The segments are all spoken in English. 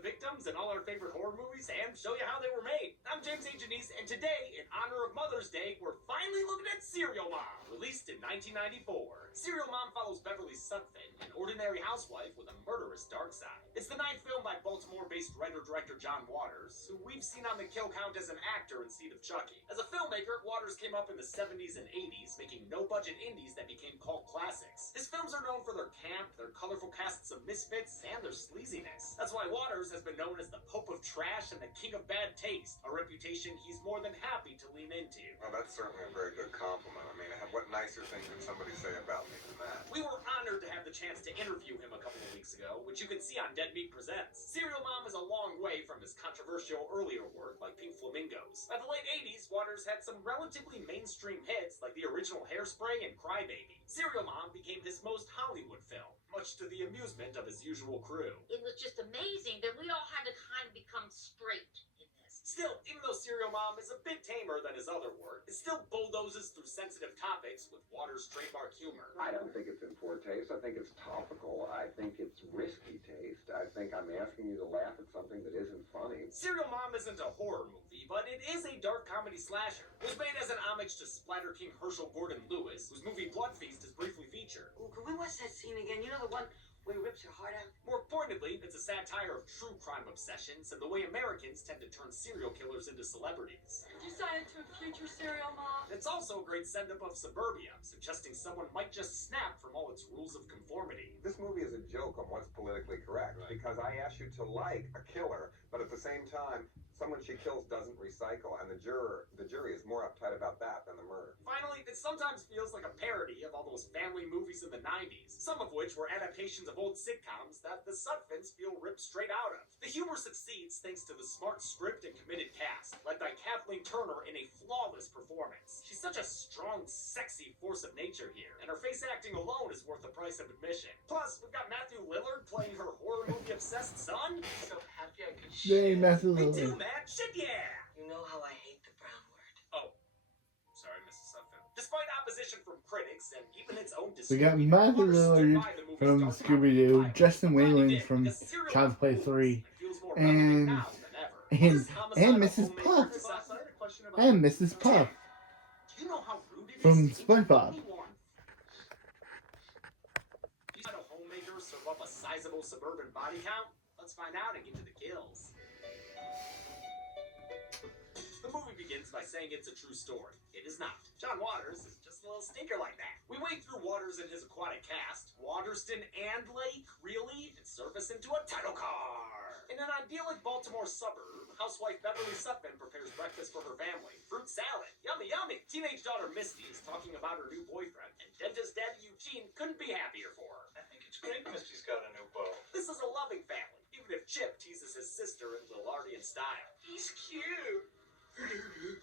the victims in all our favorite horror movies and show you how they were made. I'm James A. Janice, and today, in honor of Mother's Day, we're finally looking at Serial Mom, released in 1994. Serial Mom follows Beverly Sutphin, an ordinary housewife with a murderous dark side. It's the ninth film by Baltimore-based writer-director John Waters, who we've seen on the kill count as an actor in Seed of Chucky. As a filmmaker, Waters came up in the 70s and 80s, making no-budget indies that became cult classics. His films are known for their camp, their colorful casts of misfits, and their sleaziness. That's why Waters has been known as the Pope of Trash and the King of Bad Taste, a reputation he's more than happy to lean into. Well, that's certainly a very good compliment. I mean, what nicer thing can somebody say about me than that? We were honored to have the chance to interview him a couple of weeks ago, which you can see on Dead Meat Presents. Serial Mom is a long way from his controversial earlier work like Pink Flamingos. By the late 80s, Waters had some relatively mainstream hits like the original Hairspray and Crybaby. Serial Mom became his most Hollywood film, much to the amusement of his usual crew. It was just amazing that we all had to kind of become straight in this. Still, even though Serial Mom is a bit tamer than his other work, it still bulldozes through sensitive topics with Waters' trademark humor. I don't think it's in poor taste. I think it's topical. I think it's risky taste. I think I'm asking you to laugh at something that isn't funny. Serial Mom isn't a horror movie, but it is a dark comedy slasher. It was made as an homage to splatter king Herschel Gordon Lewis, whose movie Blood Feast is briefly featured. Ooh, can we watch that scene again? You know the one where he rips your heart out? More pointedly, it's a satire of true crime obsessions and the way Americans tend to turn serial killers into celebrities. Did you sign into a future Serial Mom? It's also a great send-up of suburbia, suggesting someone might just snap from all its rules of conformity. This movie is a joke on what's politically correct, because I ask you to like a killer, but at the same time, someone she kills doesn't recycle, and the jury is more uptight about that than the murder. Finally, it sometimes feels like a parody of all those family movies in the 90s, some of which were adaptations of old sitcoms that the Sutphins feel ripped straight out of. The humor succeeds thanks to the smart script and committed cast, led by Kathleen Turner in a flawless performance. She's such a strong, sexy force of nature here, and her face acting alone is worth the price of admission. Plus, we've got Matthew Lillard playing her horror movie-obsessed son. So happy I could Yay, Matthew Me too, Lillard. man! Shit, yeah! You know how I hate the brown word. Oh, sorry, Mrs. Sutphin. Despite opposition from critics and even its own We got Matthew Lillard from Scooby-Doo, Justin Whalen from Child's Play 3, and Mrs. Puff, and Mrs. Puff from SpongeBob. You had a homemaker serve up a sizable suburban body count? Let's find out and get to the kills. The movie begins by saying it's a true story. It is not. John Waters is just a little stinker like that. We wade through Waters and his aquatic cast, Waterston and Lake, really, and surface into a title car. In an idyllic Baltimore suburb, housewife Beverly Sutphin prepares breakfast for her family. Fruit salad. Yummy, yummy. Teenage daughter Misty is talking about her new boyfriend, and dentist daddy Eugene couldn't be happier for her. I think it's great Misty's got a new beau. This is a loving family, even if Chip teases his sister in Lillardian style. He's cute.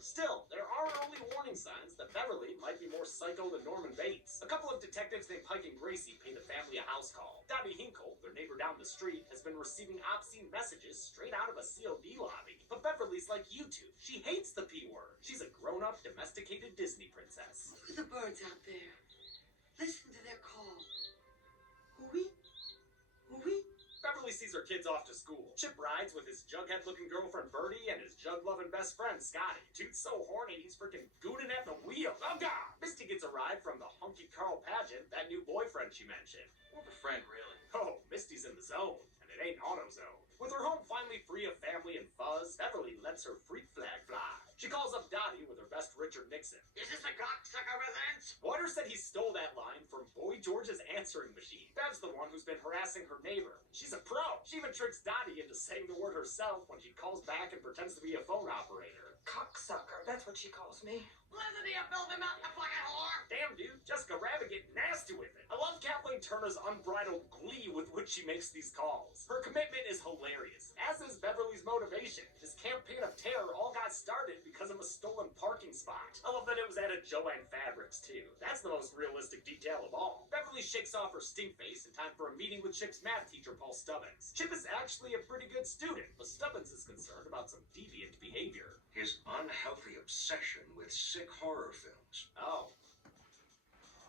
Still, there are early warning signs that Beverly might be more psycho than Norman Bates. A couple of detectives named Pike and Gracie pay the family a house call. Dottie Hinkle, their neighbor down the street, has been receiving obscene messages straight out of a COD lobby. But Beverly's like YouTube. She hates the P word. She's a grown-up, domesticated Disney princess. Look at the birds out there. Listen to their call. Hooey? Hooey? Beverly sees her kids off to school. Chip rides with his jughead-looking girlfriend Bertie and his jug-loving best friend Scotty. Dude's so horny he's freaking gooning at the wheel. Oh god! Misty gets a ride from the hunky Carl Pageant, that new boyfriend she mentioned. More of a friend, really. Oh, Misty's in the zone, and it ain't AutoZone. With her home finally free of family and fuzz, Beverly lets her freak flag fly. She calls up Dottie with her best Richard Nixon. Is this a cocksucker residence? Waters said he stole that line from Boy George's answering machine. Bev's the one who's been harassing her neighbor. She's a pro. She even tricks Dottie into saying the word herself when she calls back and pretends to be a phone operator. Cocksucker, that's what she calls me. Listen to you, build him out, you fucking whore! Damn, dude, Jessica Rabbit get nasty with it. I love Kathleen Turner's unbridled glee with which she makes these calls. Her commitment is hilarious, as is Beverly's motivation. This campaign of terror all got started because of a stolen parking spot. I love that it was at a Joanne Fabrics, too. That's the most realistic detail of all. Beverly shakes off her stink face in time for a meeting with Chip's math teacher, Paul Stubbins. Chip is actually a pretty good student, but Stubbins is concerned about some deviant behavior. His unhealthy obsession with sick horror films. Oh.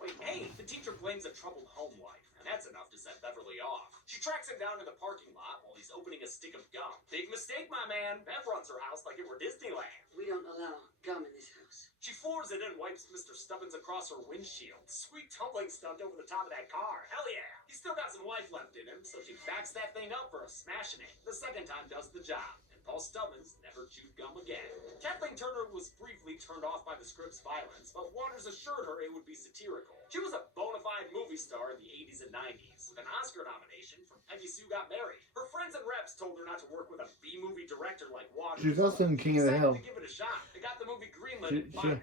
Wait, hey, the teacher blames a troubled home life, and that's enough to set Beverly off. She tracks him down in the parking lot while he's opening a stick of gum. Big mistake, my man. Bev runs her house like it were Disneyland. We don't allow gum in this house. She floors it and wipes Mr. Stubbins across her windshield. Sweet tumbling stunt over the top of that car. Hell yeah. He's still got some life left in him, so she backs that thing up for a smashing it. The second time does the job. Paul Stubbins never chewed gum again. Kathleen Turner was briefly turned off by the script's violence, but Waters assured her it would be satirical. She was a bona fide movie star in the 80s and 90s, with an Oscar nomination from Peggy Sue Got Married. Her friends and reps told her not to work with a B-movie director like Waters. She was also in King of the Hill. To give it a shot. They got the movie greenlit in finance.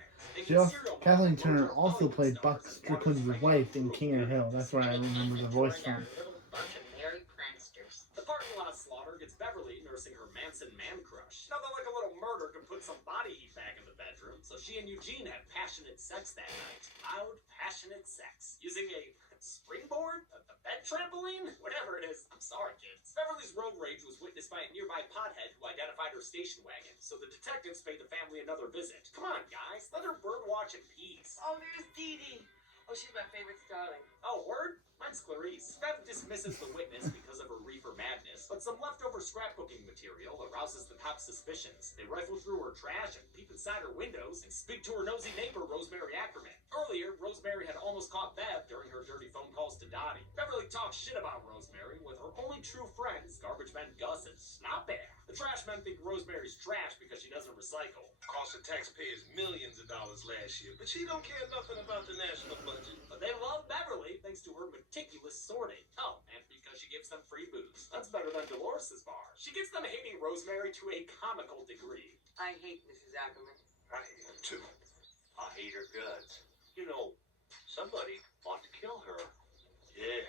Kathleen Turner also played Buck Strickland's wife in King of the Hill. That's where I remember the voice from. Bunch of merry pranksters. The parking lot slaughter gets Beverly nursing her Manson man crush. Nothing like a little murder can put some body heat back in the bedroom, so she and Eugene had passionate sex that night. Loud, passionate sex. Using a springboard? A bed trampoline? Whatever it is. I'm sorry, kids. Beverly's road rage was witnessed by a nearby pothead who identified her station wagon, so the detectives paid the family another visit. Come on, guys. Let her birdwatch in peace. Oh, there's Dee Dee. Oh, she's my favorite starling. Oh, word? Mine's Clarice. Bev dismisses the witness because of her reefer madness, but some leftover scrapbooking material arouses the cops' suspicions. They rifle through her trash and peep inside her windows and speak to her nosy neighbor, Rosemary Ackerman. Earlier, Rosemary had almost caught Bev during her dirty phone calls to Dottie. Beverly talks shit about Rosemary with her only true friends, garbage men Gus and Snotbear. The trash men think Rosemary's trash because she doesn't recycle. Cost the taxpayers millions of dollars last year, but she don't care nothing about the national budget. But they love Beverly thanks to her meticulous sorting. Oh, and because she gives them free booze. That's better than Dolores' bar. She gets them hating Rosemary to a comical degree. I hate Mrs. Ackerman. I hate her too. I hate her guts. You know, somebody ought to kill her. Yeah,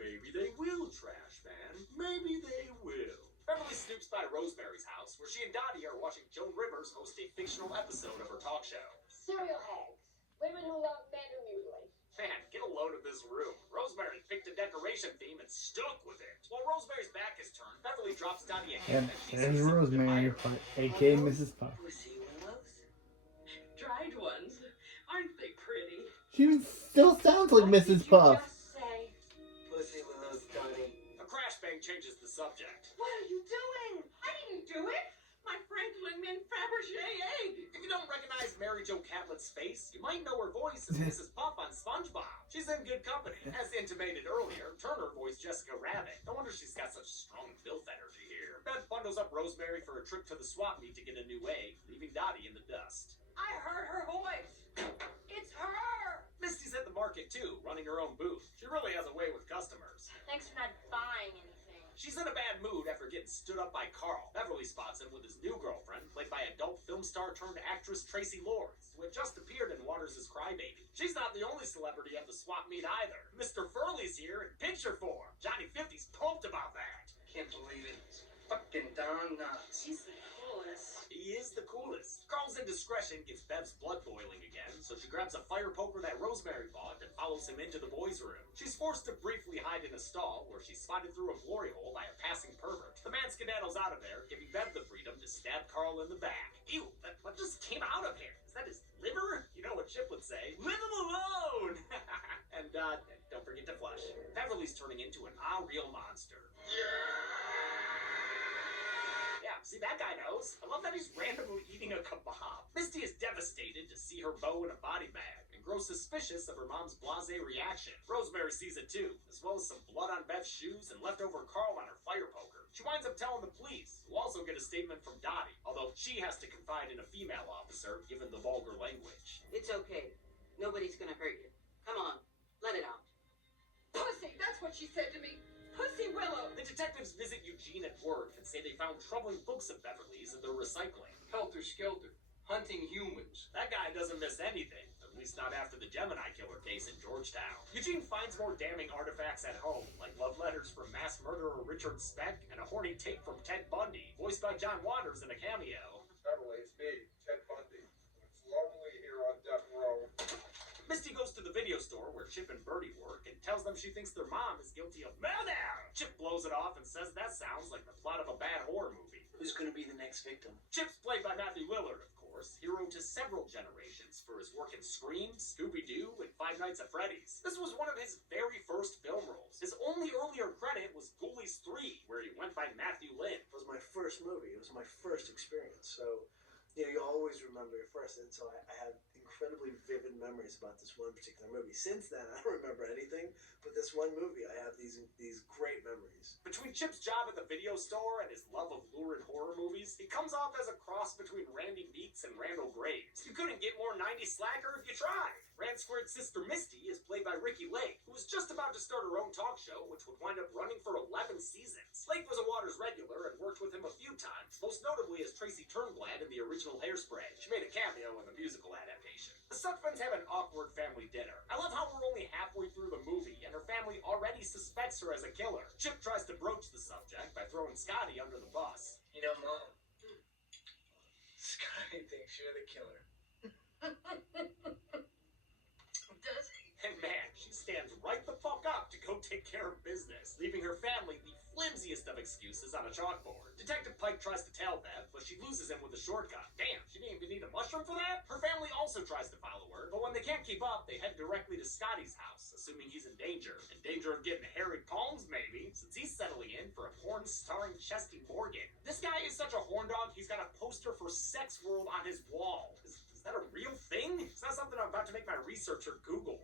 maybe they will, trash man. Maybe they will. Beverly snoops by Rosemary's house, where she and Dottie are watching Joan Rivers host a fictional episode of her talk show. Serial hags. Women who love men who mutilate. Man, get a load of this room. Rosemary picked a decoration theme and stuck with it. While Rosemary's back is turned, Beverly drops Dottie a hint And that she's there's a secret Rosemary, admirer. aka Mrs. Puff. Pussy willows. Dried ones. Aren't they pretty? She still sounds like What Mrs. did you Puff. just say? Pussy willows, Donnie. A crash bang changes the subject. What are you doing? I didn't do it. My Franklin Mint Fabergé egg. If you don't recognize Mary Jo Catlett's face, you might know her voice as Mrs. Puff on SpongeBob. She's in good company. As intimated earlier, Turner voiced Jessica Rabbit. No wonder she's got such strong filth energy here. Beth bundles up Rosemary for a trip to the swap meet to get a new egg, leaving Dottie in the dust. I heard her voice. It's her. Misty's at the market too, running her own booth. She really has a way with customers. Thanks for not buying anything. She's in a bad mood after getting stood up by Carl. Beverly spots him with his new girlfriend, played by adult film star turned actress Tracy Lords, who had just appeared in Waters' Crybaby. She's not the only celebrity at the swap meet either. Mr. Furley's here in picture form. Johnny 50's pumped about that. Can't believe it. It's fucking darn nuts. She's the coolest. He is the coolest. Carl's indiscretion gets Bev's blood boiling again, so she grabs a fire poker that Rosemary bought and follows him into the boys' room. She's forced to briefly hide in a stall where she's spotted through a glory hole by a passing pervert. The man skedaddles out of there, giving Bev the freedom to stab Carl in the back. Ew, what just came out of him? Is that his liver? You know what Chip would say. Leave him alone! And, don't forget to flush. Beverly's turning into an real monster. Yeah, see, that guy knows. I love that he's randomly eating a kebab. Misty is devastated to see her beau in a body bag and grows suspicious of her mom's blasé reaction. Rosemary sees it too, as well as some blood on Beth's shoes and leftover Carl on her fire poker. She winds up telling the police, who also get a statement from Dottie, although she has to confide in a female officer given the vulgar language. It's okay. Nobody's gonna hurt you. Come on, let it out. Pussy, that's what she said to me. Pussy Willow. The detectives visit Eugene at work and say they found troubling books of Beverly's that they're recycling. Helter Skelter. Hunting humans. That guy doesn't miss anything, at least not after the Gemini killer case in Georgetown. Eugene finds more damning artifacts at home, like love letters from mass murderer Richard Speck and a horny tape from Ted Bundy, voiced by John Waters in a cameo. Beverly, it's me, Ted Bundy. It's lonely here on death row. Misty goes to the video store where Chip and Bertie work and tells them she thinks their mom is guilty of murder. Chip blows it off and says that sounds like the plot of a bad horror movie. Who's gonna be the next victim? Chip's played by Matthew Lillard, of course, hero to several generations for his work in Scream, Scooby-Doo, and Five Nights at Freddy's. This was one of his very first film roles. His only earlier credit was remember it first, and so I have incredibly vivid memories about this one particular movie. Since then, I don't remember anything, but this one movie, I have these great memories. Between Chip's job at the video store and his love of lurid horror movies, he comes off as a cross between Randy Meeks and Randall Graves. You couldn't get more 90s slacker if you tried. Rand Squared's sister Misty is played by Ricky Lake, who was just about to start her own talk show, which would wind up running for 11 seasons. Lake was a Waters regular and worked with him a few times, most notably as Tracy Turnblad in the original Hairspray. She made a cameo in the musical adaptation. The Sutphens have an awkward family dinner. I love how we're only halfway through the movie, and her family already suspects her as a killer. Chip tries to broach the subject by throwing Scotty under the bus. You know, Mom, Scotty thinks you're the killer. Does he? And man, she stands right the fuck up to go take care of business, leaving her family the flimsiest of excuses on a chalkboard. Detective Pike tries to tell Bev, but she loses him with a shortcut. Damn, she didn't even need a mushroom for that? Her family also tries to follow her, but when they can't keep up, they head directly to Scotty's house, assuming he's in danger. In danger of getting hairy palms, maybe, since he's settling in for a porn starring Chesty Morgan. This guy is such a horn dog, he's got a poster for Sex World on his wall. Is that a real thing? It's not something I'm about to make my researcher Google.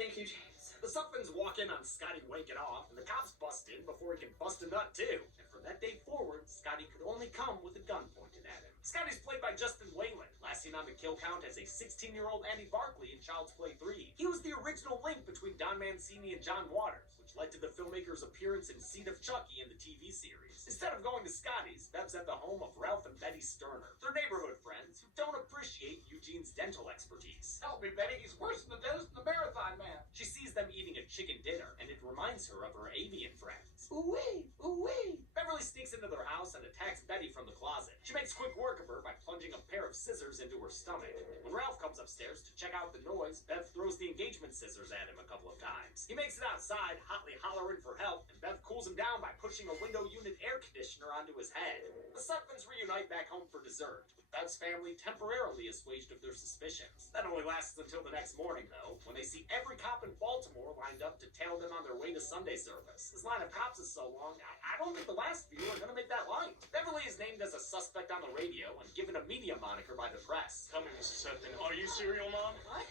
Thank you, James. The Sutphens walk in on Scotty wanking off, and the cops bust in before he can bust a nut too. And from that day forward, Scotty could only come with a gun pointed at him. Scotty's played by Justin Whalen, last seen on the kill count as a 16-year-old Andy Barkley in Child's Play 3. He was the original link between Don Mancini and John Waters, which led to the filmmaker's appearance in Seed of Chucky in the TV series. Instead of going to Scotty's, Bev's at the home of Ralph and Betty Sterner. They're neighborhood friends who don't appreciate Eugene's dental expertise. Help me, Betty. He's worse than the dentist and the marathon man. She sees them eating a chicken dinner, and it reminds her of her avian friends. Ooh-wee, ooh-wee. Beverly sneaks into their house and attacks Betty from the closet. She makes quick work of her by plunging a pair of scissors into her stomach. When Ralph comes upstairs to check out the noise, Bev throws the engagement scissors at him a couple of times. He makes it outside, hotly hollering for help, and Bev cools him down by pushing a window unit air conditioner onto his head. The Sutphens reunite back home for dessert, with Bev's family temporarily assuaged of their suspicions. That only lasts until the next morning, though, when they see every cop in Baltimore lined up to tail them on their way to Sunday service. This line of cops is so long, I don't think the last few are gonna make that line. Beverly is named as a suspect on the radio and given a media moniker by the press. Tell me, Mrs. Sutton, are you Serial Mom? What?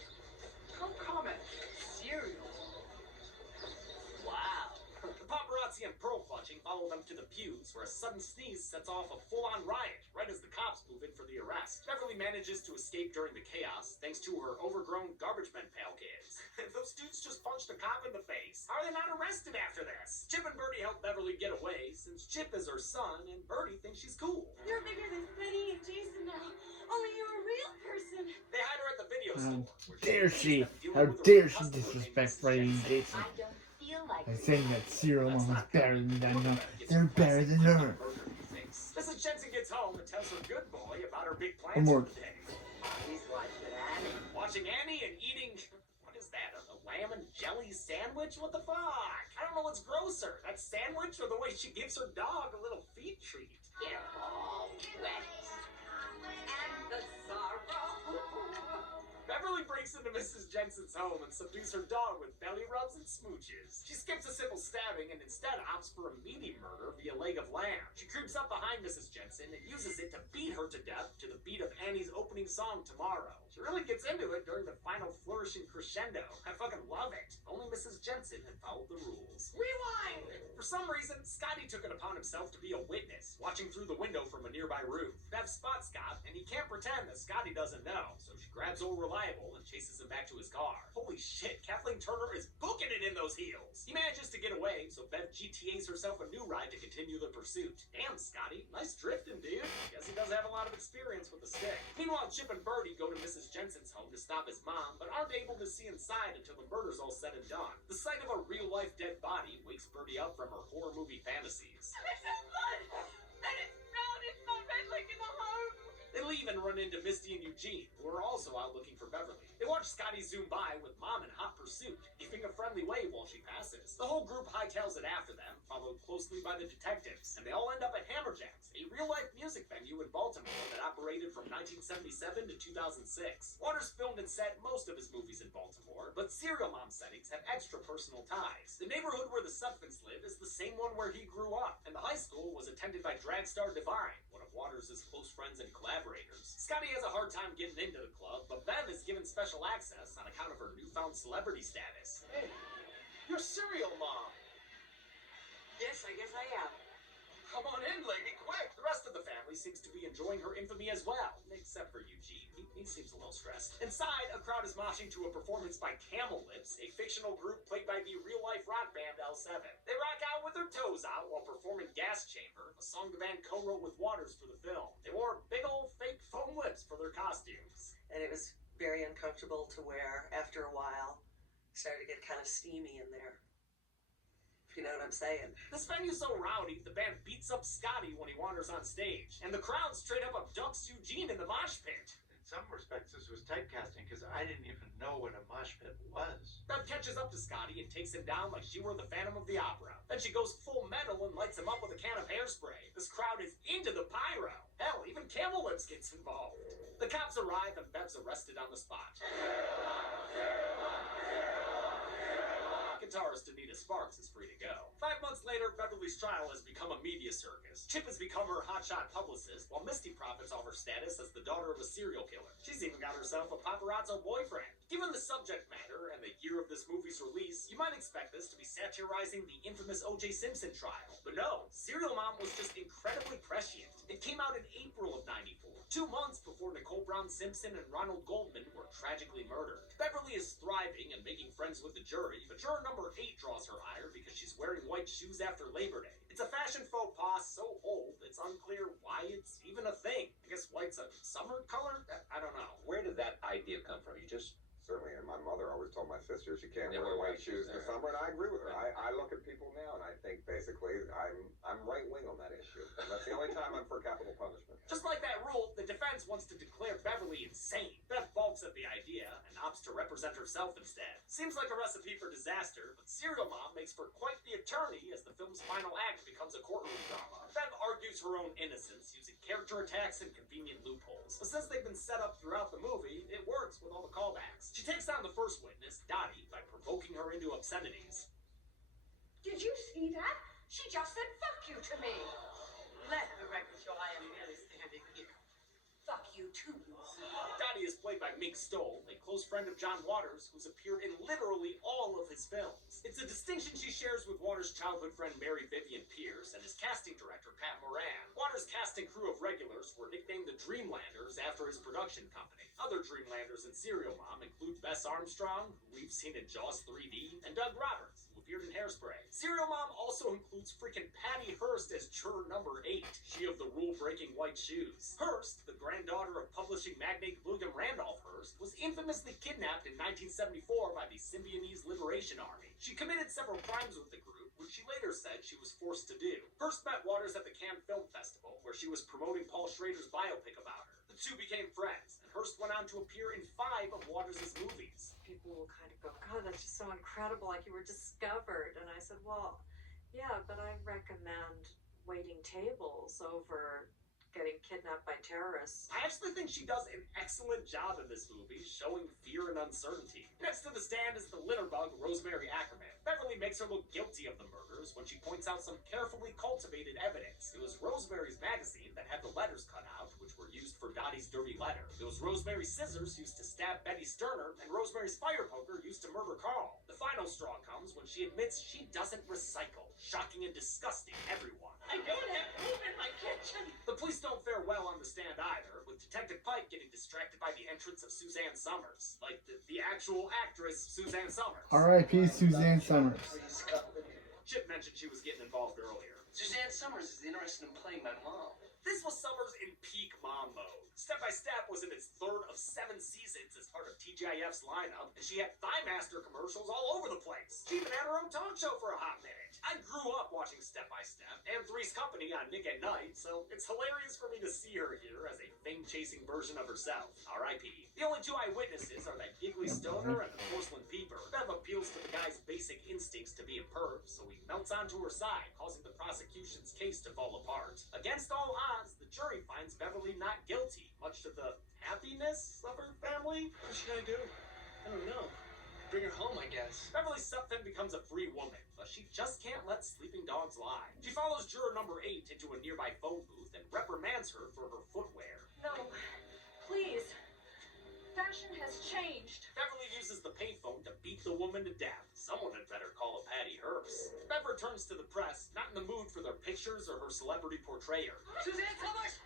No comment. Cereal. Wow. The paparazzi and pearl clutching follow them to the pews, where a sudden sneeze sets off a full-on riot, right as the cops move in for the arrest. Beverly manages to escape during the chaos, thanks to her overgrown garbage men pal kids. Those dudes just punched a cop in the face. How are they not arrested after this? Chip and Bertie help Beverly get away, since Chip is her son, and Bertie thinks she's cool. You're bigger than Betty and Jason now. Only you're a real person. They hide her at the video store. where Dare she? dealing How with a dare she customer named disrespect Mrs. Freddy and Jensen. Jason? I don't feel like And saying that Serial That's Mom is not better bad. than them. One guy gets They're her better than classic her. burger he thinks. Mrs. Jensen gets home and tells her good boy about her big Or plans more. for the day. He's watching Annie. Watching Annie and eating, what is that, a lamb and jelly sandwich? What the fuck? I don't know what's grosser, that sandwich or the way she gives her dog a little feet treat. they're all wet. And the sorrow. Beverly breaks into Mrs. Jensen's home and subdues her dog with belly rubs and smooches. She skips a simple stabbing and instead opts for a meaty murder via leg of lamb. She creeps up behind Mrs. Jensen and uses it to beat her to death to the beat of Annie's opening song, Tomorrow. She really gets into it during the final flourishing crescendo. I fucking love it. Only Mrs. Jensen had followed the rules. Rewind. For some reason, Scotty took it upon himself to be a witness, watching through the window from a nearby roof. Bev spots Scott, and he can't pretend that Scotty doesn't know, so she grabs old Reliable and chases him back to his car. Holy shit, Kathleen Turner is booking it in those heels! He manages to get away, so Bev GTAs herself a new ride to continue the pursuit. Damn, Scotty, nice drifting, dude. Guess he does have a lot of experience with the stick. Meanwhile, Chip and Bertie go to Mrs. Jensen's home to stop his mom, but aren't able to see inside until the murder's all said and done. The sight of a real-life dead body wakes Bertie up from her horror movie fantasies. There's no blood. And it's brown. It's not red like in the home. They leave and run into Misty and Eugene, who are also out looking for Beverly. They watch Scotty zoom by with Mom in hot pursuit, giving a friendly wave while she passes. The whole group hightails it after them, followed closely by the detectives, and they all end up at Hammerjacks, a real-life music venue in Baltimore that operated from 1977 to 2006. Waters filmed and set most of his movies in Baltimore, but Serial Mom settings have extra personal ties. The neighborhood where the Sutphens live is the same one where he grew up, and the high school was attended by drag star Divine, one of Waters' close friends and collaborators. Scotty has a hard time getting into the club, but Bev is given special access on account of her newfound celebrity status. Hey, you're Serial Mom. Yes, I guess I am. Come on in, lady, quick. The rest of the family seems to be enjoying her infamy as well, except for Eugene. He seems a little stressed. Inside, a crowd is moshing to a performance by Camel Lips, a fictional group played by the real-life rock band L7. They rock out with their toes out while performing Gas Chamber, a song the band co-wrote with Waters for the film. They wore big old fake foam lips for their costumes. And it was very uncomfortable to wear after a while. It started to get kind of steamy in there. If you know what I'm saying. This venue's so rowdy, the band beats up Scotty when he wanders on stage, and the crowd straight up abducts Eugene in the mosh pit. In some respects, this was typecasting because I didn't even know what a mosh pit was. Bev catches up to Scotty and takes him down like she were the Phantom of the Opera. Then she goes full metal and lights him up with a can of hairspray. This crowd is into the pyro. Hell, even Camel Lips gets involved. The cops arrive and Bev's arrested on the spot. Guitarist Anita Sparks is free to go. 5 months later, Beverly's trial has become a media circus. Chip has become her hotshot publicist, while Misty profits off her status as the daughter of a serial killer. She's even got herself a paparazzo boyfriend. Given the subject matter and the year of this movie's release, you might expect this to be satirizing the infamous O.J. Simpson trial. But no, Serial Mom was just incredibly prescient. It came out in April of '94, 2 months before Nicole Brown Simpson and Ronald Goldman were tragically murdered. Beverly is thriving and making friends with the jury, but juror number 8 draws her ire because she's wearing white shoes after Labor Day. It's a fashion faux pas so old, it's unclear why it's even a thing. I guess white's a summer color? I don't know. Where did that idea come from? You just... Certainly, and my mother always told my sisters she can't Never wear white wear shoes in the shoes, summer, and I agree with her. I look at people now, and I think basically I'm right wing on that issue. And that's the only time I'm for capital punishment. Just like that rule, the defense wants to declare Beverly insane. Bev balks at the idea and opts to represent herself instead. Seems like a recipe for disaster, but Serial Mom makes for quite the attorney as the film's final act becomes a courtroom drama. Bev argues her own innocence using character attacks and convenient loopholes. But since they've been set up throughout the movie, it works with all the callbacks. She takes down the first witness, Dottie, by provoking her into obscenities. Did you see that? She just said fuck you to me. Let the record show I am merely standing here. Fuck you too, Dottie is played by Mink Stoll, a close friend of John Waters, who's appeared in literally all of his films. It's a distinction she shares with Waters' childhood friend Mary Vivian Pierce and his casting director Pat Moran. Waters' cast and crew of regulars were nicknamed the Dreamlanders after his production company. Other Dreamlanders in Serial Mom include Bess Armstrong, who we've seen in Jaws 3D, and Doug Roberts, who appeared in Hairspray. Serial Mom also includes freaking Patty Hearst as juror number 8, she of the rule-breaking white shoes. Hearst, the granddaughter of publishing magnate William Randolph Hearst, was infamously kidnapped in 1974 by the Symbionese Liberation Army. She committed several crimes with the group, which she later said she was forced to do. Hearst met Waters at the Cannes Film Festival, where she was promoting Paul Schrader's biopic about her. The two became friends, and Hearst went on to appear in 5 of Waters' movies. People will kind of go, God, that's just so incredible, like you were discovered. And I said, well, yeah, but I recommend waiting tables over getting kidnapped by terrorists. I actually think she does an excellent job in this movie, showing fear and uncertainty. Next to the stand is the litterbug, Rosemary Ackerman. Beverly makes her look guilty of the murders when she points out some carefully cultivated evidence. It was Rosemary's magazine that had the letters cut out, which were used for Dottie's dirty letter. It was Rosemary's scissors used to stab Betty Sterner, and Rosemary's fire poker used to murder Carl. The final straw comes when she admits she doesn't recycle, shocking and disgusting everyone. I don't have room in my kitchen. The police don't fare well on the stand either, with Detective Pike getting distracted by the entrance of Suzanne Summers. Like the actual actress, Suzanne Summers. R.I.P. Suzanne Summers. Chip mentioned she was getting involved earlier. Suzanne Summers is interested in playing my mom. This was Summers in peak mom mode. Step by Step was in its 3rd of 7 seasons as part of TGIF's lineup, and she had Thigh Master commercials all over the place. She even had her own talk show for a hot minute. I grew up watching Step by Step and Three's Company on Nick at Night, so it's hilarious for me to see her here as a fame-chasing version of herself. R.I.P. The only 2 eyewitnesses are that giggly stoner and the porcelain peeper. Bev appeals to the guy's basic instincts to be a perv, so he melts onto her side, causing the prosecution's case to fall apart. Against all odds, the jury finds Beverly not guilty, much to the happiness of her family. What should I do? I don't know. Bring her home, I guess. Beverly Sutphin becomes a free woman, but she just can't let sleeping dogs lie. She follows juror number 8 into a nearby phone booth and reprimands her for her footwear. No, please. Fashion has changed. Beverly uses the payphone to beat the woman to death. Someone had better call a Patty Hearst. Bev returns to the press, not in the mood for their pictures or her celebrity portrayer. Suzanne Summers,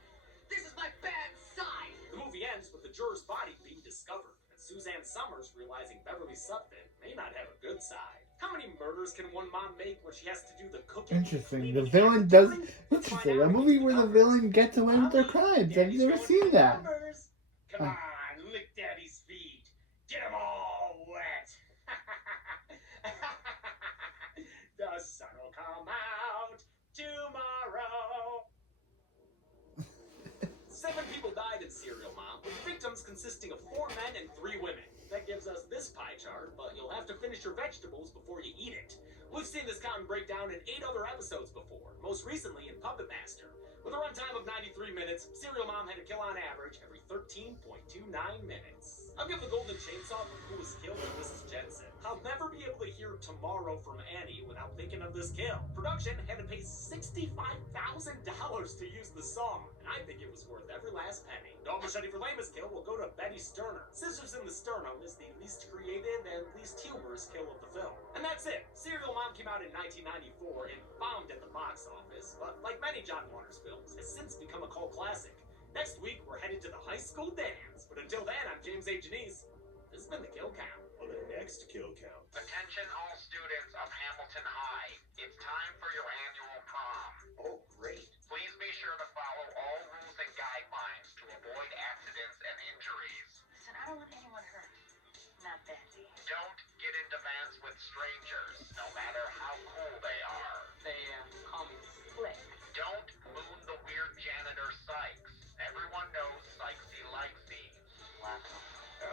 this is my bad side. The movie ends with the juror's body being discovered, and Suzanne Summers realizing Beverly Sutphin may not have a good side. How many murders can one mom make when she has to do the cooking? Interesting. The villain does. Interesting. A movie where the villain gets away with their crimes. I've never seen that. Come on, lick Daddy's feet. Get 'em all wet. The sun will come out tomorrow. 7 people died in Serial Mom, with victims consisting of 4 men and 3 women. That gives us this pie chart, but you'll have to finish your vegetables before you eat it. We've seen this counting break down in 8 other episodes before, most recently in Puppet Master. With a runtime of 93 minutes, Serial Mom had to kill on average every 13.29 minutes. I'll give the Golden Chainsaw for who was killed to Mrs. Jensen. I'll never be able to hear Tomorrow from Annie without thinking of this kill. Production had to pay $65,000 to use the song, and I think it was worth every last penny. Dog Machete for Lamest kill will go to Betty Sterner. Scissors in the Sternum is the least creative and least humorous kill of the film. And that's it. Serial Mom came out in 1994 and bombed at the box office, but like many John Waters films, has since become a cult classic. Next week, we're headed to the high school dance. But until then, I'm James A. Janice. This has been the Kill Count. On the next Kill Count. Attention all students of Hamilton High. It's time for your annual prom. Oh, great. Please be sure to follow all rules and guidelines to avoid accidents and injuries. Listen, I don't want anyone hurt. Not Betty. Don't get into vans with strangers, no matter how cool they are. They call me Slick. Don't moon the weird janitor Sykes. Everyone knows Sykesy likesy. Wacko.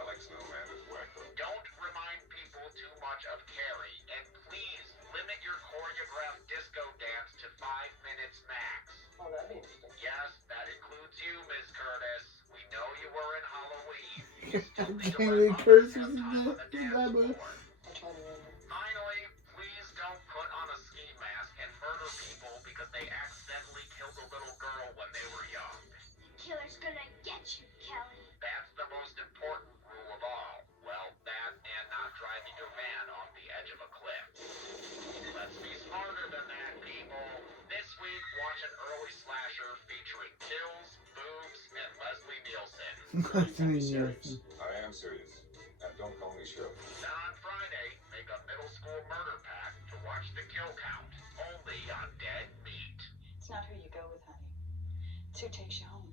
Alex Newman is wacko. Don't remind people too much of Carrie, and please limit your choreographed disco dance to 5 minutes max. Oh, that'd be interesting. Yes, that includes you, Miss Curtis. We know you were in Halloween. You still need to Jamie let Curtis others have is time on the dance that movie. floor. I'll try to remember. Finally, please don't put on a ski mask and murder people because they accidentally killed a little girl when they were young. Killer's gonna get you, Kelly. That's the most important rule of all. Well, that and not driving your van off the edge of a cliff. Let's be smarter than that, people. This week, watch an early slasher featuring kills, boobs, and Leslie Nielsen. I am serious. And don't call me Shirley. Then on Friday, make a middle school murder pact to watch the Kill Count. Only on Dead Meat. It's not who you go with, honey. It's who takes you home.